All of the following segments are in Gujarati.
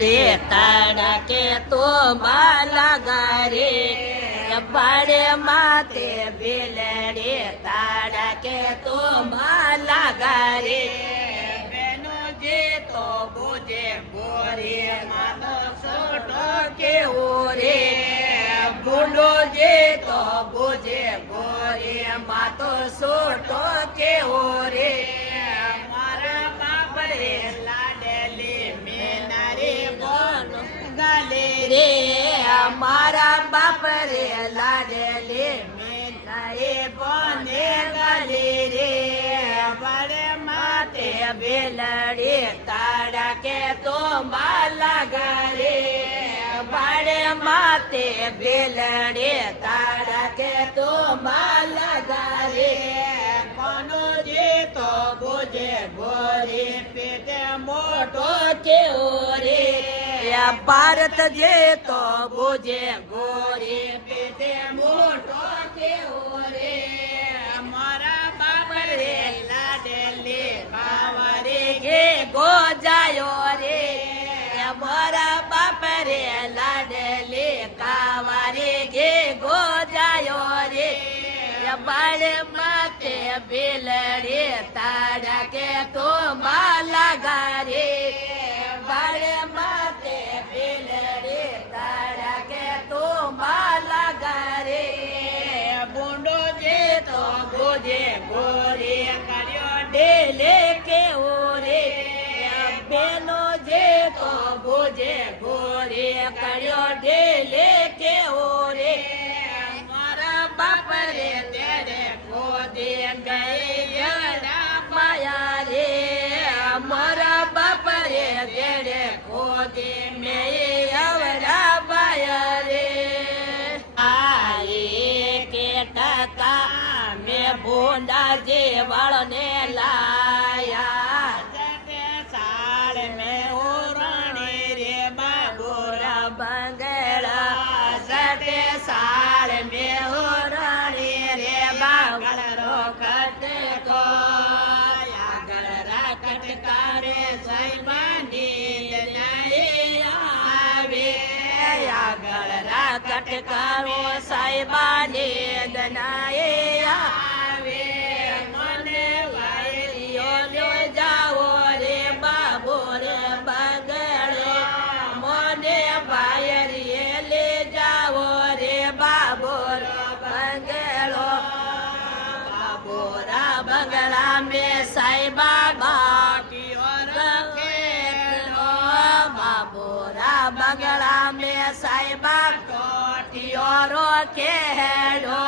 રે તારા કે તો માલા ગારે બાળે માતે બેલડે તારા કે તો માલા ગારે બેનો જે તો બોજે બોરે માનો છોટો કેવો રે બુડો જે તો બોજે બોરે માતો છોટો કેવો રે મારા બાપ રે લાડલી મેના રે બોનો ગાલે રે મારા બાપ રે લાડલે મેના રે બોને ગાલે રે બળે માતે બેલડે તારા કે તો માલા ગારે બળે માતે બેલડે તારા કે તો માલા ગારે કોનો જે તો બોજે બોરે પેટે મોટો કેવો રે ભારત જે તો બોજે ગોરે પેટે મોટો કેવો રે મારા બાપ રે લાડલે બાવરે ઘે ગોજાયો રે મારા બાપ રે લાડલે કાવારે ઘે ગોજાયો રે બાળ માતે બેલડે તારા કે તો માલા ગારે બાળ માતે બેલડે તારા કે તો માલા ગારે બોંડો જે તો બોજે ગોરે કર્યો ડેલે કેવો રે બેનો જે તો બોજે ગોરે કર્યો ડેલે કેવો રે મારા બાપ રે તેરે ખોદે ગઈ માયા રે મારા બાપ રે તેરે ખોદે મેં અવરા બાયા રે આરે કે ટકા મેં ભૂંડા જે વાળને લાયા સાળ મેં ઓરણી રે બાબોરા બંગડા સટે સાળ મેં ઓરણી રે બાગળરો કટકો આગળ કટકા રે સાઈબાની નાઈ આવે આગળ કટકારો સાઈબાની દનાઈ આવે મને વાયરીઓ લો જાઓ રે બાબો રે બંગડે મને વાયરીએ લે જાઓ રે બાબો રે બંગડો બાબોરા બંગડા મેં સાઈબા બાટીઓ રખેલો બાબોરા બંગડા મેં સાઈબા કોટીઓ રોકેડો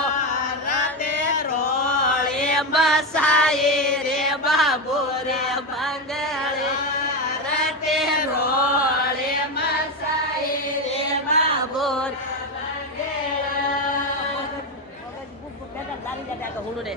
રાતે રોળે બસાઈ રે બાબો રે બંગડે રાતે રોળે બસાઈ રે બાબો રે બંગડે